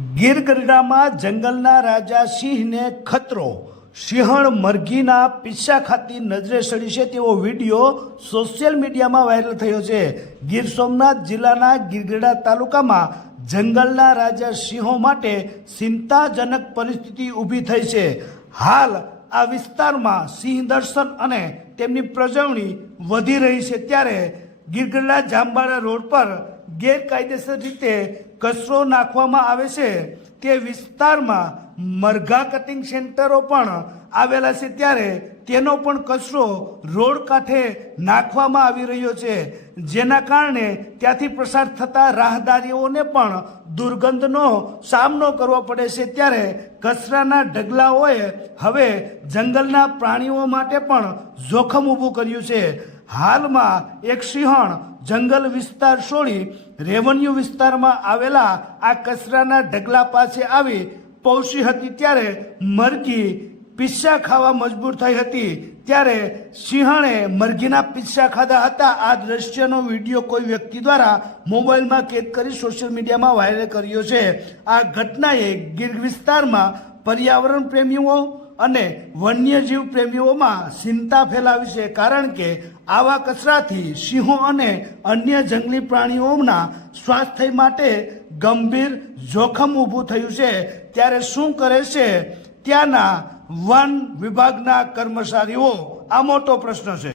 ગીર ગઢડામાં જંગલના રાજા સિંહને ખતરો, સિંહણ મરઘીના પિસ્સા ખાતી નજરે સડી છે તેવો વીડિયો સોશિયલ મીડિયામાં વાયરલ થયો છે. ગીર સોમનાથ જિલ્લાના ગીરગઢડા તાલુકામાં જંગલના રાજા સિંહો માટે ચિંતાજનક પરિસ્થિતિ ઊભી થઈ છે. હાલ આ વિસ્તારમાં સિંહ દર્શન અને તેમની પ્રજવણી વધી રહી છે ત્યારે ગીરગઢડા જાંબાળા રોડ પર ગેરકાયદેસર રીતે કચરો નાખવામાં આવે છે, તે વિસ્તારમાં મરઘા કટિંગ સેન્ટરો પણ આવેલા છે ત્યારે તેનો પણ કચરો રોડ કાંઠે નાખવામાં આવી રહ્યો છે. જેના કારણે ત્યાંથી પ્રસાર થતા રાહદારીઓને પણ દુર્ગંધનો સામનો કરવો પડે છે. ત્યારે કચરાના ઢગલાઓએ હવે જંગલના પ્રાણીઓ માટે પણ જોખમ ઊભું કર્યું છે. હાલમાં એક સિંહણ જંગલ વિસ્તાર છોડી રેવન્યુ વિસ્તારમાં આવેલા આ કચરાના ઢગલા પાસે આવી પહોંચી હતી ત્યારે મરઘી પિસ્સા ખાવા મજબૂર થઈ હતી. ત્યારે સિંહણે મરઘીના પિસ્સા ખાધા હતા. આ દ્રશ્યનો વીડિયો કોઈ વ્યક્તિ દ્વારા મોબાઈલમાં કેદ કરી સોશિયલ મીડિયામાં વાયરલ કર્યો છે. આ ઘટનાએ ગીર વિસ્તારમાં પર્યાવરણ પ્રેમીઓ અને વન્યજીવ પ્રેમીઓમાં ચિંતા ફેલાવી છે કારણ કે આવા કચરાથી સિંહો અને અન્ય જંગલી પ્રાણીઓના સ્વાસ્થ્ય માટે ગંભીર જોખમ ઊભું થયું છે. ત્યારે શું કરે છે ત્યાંના વન વિભાગના કર્મચારીઓ? આ મોટો પ્રશ્ન છે.